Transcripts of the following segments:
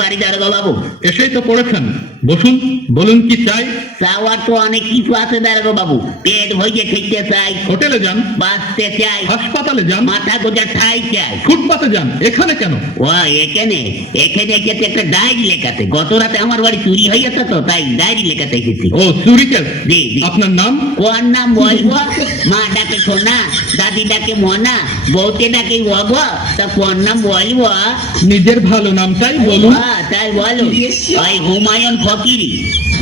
পারি দারোগা বাবু? এসেই তো পড়েছেন, বসুন, বলুন কি চাই। চাওয়ার তো অনেক কিছু আছে দারোগা বাবু। পেট ভরিয়ে খেতে চাই, হোটেলে যান, বাঁচতে চাই, হাসপাতালে যান, মাথা গোজার ঠাই চাই। ফুটপাতে যান, এখানে কেন? ও এখানে এখানে এসেছে একটা ডায়েরি লেখাতে। গত রাতে আমার বাড়ি চুরি হয়েছে তো, তাই ডায়েরি লেখাতে এসেছি। ও চুরি কেস? জি জি। আপনার নাম? কোন নাম বলবো? মা ডাকে সোনা, দাদি ডাকে মনা, বউতে ডাকে অগ, তা কোন নাম বলবো? নিজের ভালো নামটাই বলুন। তাই বলো, ওই হুমায়ুন ফকিরি।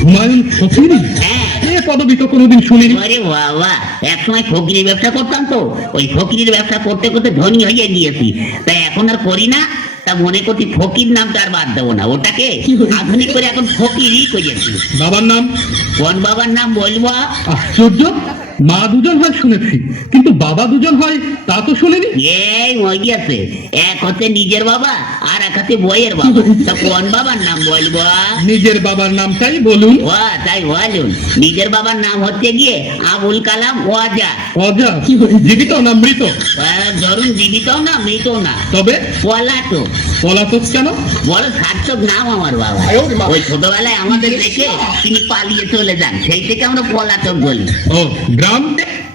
হুমায়ুন ফকিরি? হ্যাঁ। এ পদবি তো কোনোদিন শুনিনি। আরে বাবা, এক সময় ফকিরির ব্যবসা করতাম তো, ওই ফকিরির ব্যবসা করতে করতে ধনী হয়ে গিয়েছি, তাই এখন আর করি না। তা মনে করছি ফকির নামটা আর বাদ দেবো না, ওটাকে আধুনিক করে এখন ফকিরই করেছি। বাবার নাম? কোন বাবার নাম বলবো? আশ্চর্য, মা দুজন হয় শুনেছি, কিন্তু বাবা দুজন হয় তা তো শুনিনি। এই ওই গিয়েছে, এক হচ্ছে নিজের বাবা আর এক হচ্ছে বইয়ের বাবা। তা কোন বাবার নাম বলবো? নিজের বাবার নামটাই বলুন। ও তাই বলুন। নিজের বাবার নাম হচ্ছে গিয়ে আবুল কালাম ওয়াজা। অজা? জীবিত না মৃত? ধরুন জীবিত না মৃত না, তবে পলাতক। পলাতক কেন? বড় সার্থক নাম আমার বাবা। ওই ছোটবেলায় আমাদের দেখে তিনি পালিয়ে চলে যান, সেই থেকে আমরা পলাতক বলি। ও গ্রাম?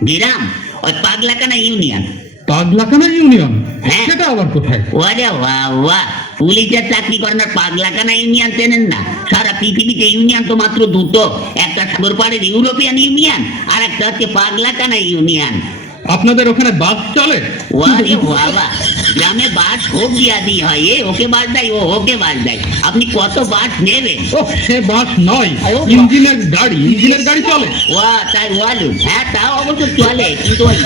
গ্রাম ওই পাগলাকানা ইউনিয়ন। পাগলাকানা ইউনিয়ন? হ্যাঁ। সেটা আবার কোথায়? ওরে বাবা, পুলিশের চাকরি করেন আর পাগলাকানা ইউনিয়ন চেনেন না? সারা পৃথিবীতে ইউনিয়ন তো মাত্র দুটো, একটা সাগর পাড়ের ইউরোপিয়ান ইউনিয়ন আর একটা হচ্ছে পাগলাকানা ইউনিয়ন। আপনাদের ওখানে বাস চলে? ওরে বাবা, গ্রামে বাস হোক দিয়া দি হয়, এ ওকে বাস দেয়, ও ওকে বাস দেয়। আপনি কত বাস নেবেন? ও সে বাস নয়, ইঞ্জিনের গাড়ি। ইঞ্জিনের গাড়ি চলে? ও তাই বলুন। হ্যাঁ তাও অবশ্য চলে, কিন্তু ওই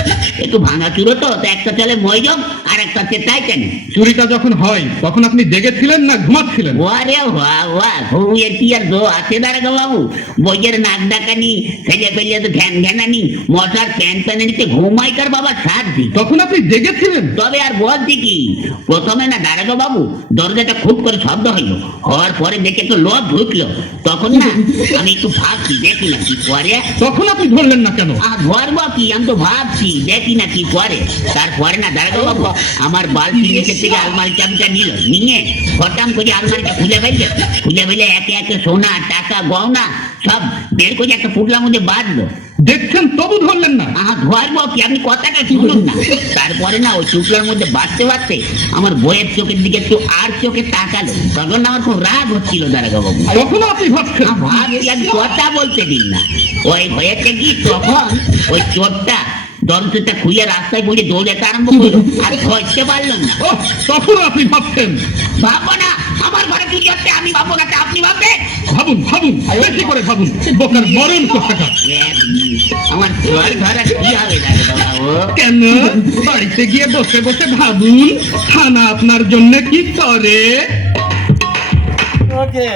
একটু ভাঙাচুরো তো, একটা চলে ময়জম আর একটা হচ্ছে টাইটানিক। চুরিটা যখন হয় তখন আপনি জেগেছিলেন না ঘুমাচ্ছিলেন? ওরে বাবা, ঘুমিয়ে কি আর দো আছে দাঁড়াগো বাবু? বইয়ের নাক ডাকানি, ছেলে পেলে তো ঘ্যান ঘ্যানানি, মশার প্যান প্যানানিতে ঘুমাইকার বাবা সাথী। তখন আপনি জেগেছিলেন? তবে আর বলছি কি, প্রথমে না দাঁড়াগো বাবু দরজাটা খুব করে শব্দ হইলো, হওয়ার পরে দেখে তো লোভ ঢুকলো, তখন না আমি একটু ভাবছি দেখি না কি করে। তখন আপনি ধরলেন না কেন? ধরবো কি, আমি তো ভাবছি দেখি না কি করে। তারপরে না দাঁড়াগো বাবু আমার বালতি থেকে আলমারি চাবিটা নিল, নিয়ে হঠাৎ করে আলমারিটা খুলে ফেললে একে একে সোনা টাকা গহনা সব বের করে একটা পুটলার মধ্যে বাঁধলো। দেখছেন তবু ধরলেন না? ধরবো কি, আপনি কথাটা শুনুন না। তারপরে না ওই চুপলার মধ্যে বাঁচতে আমার বইয়ের চোখের দিকে একটু আর চোখে তাকালো, তখন আমার খুব রাগ হচ্ছিল দাঁড়াগো বাবু। তখন আপনি ভাবছেন? ভাবছি আমি কথা বলতে দিন না। ওই হয়েছে কি, তখন ওই চোরটা দরজাটা খুলে রাস্তায় পড়ে দৌড়াতে আরম্ভ করলো, আর ধরতে পারলাম না। তখন আপনি ভাবছেন? ভাববো না, আমার ঘরে চুরি হচ্ছে, আমি ভাববো না, আপনি ভাববেন? ভাবুন ভাবুন, বেশি করে ভাবুন, বোকার মরণ কোথাকার। আমার চোর ধরা কি হবে দাঁড়াগো বাবু? কেন? বাড়িতে গিয়ে বসে বসে ভাবুন, থানা আপনার জন্য কি করে। ওকে।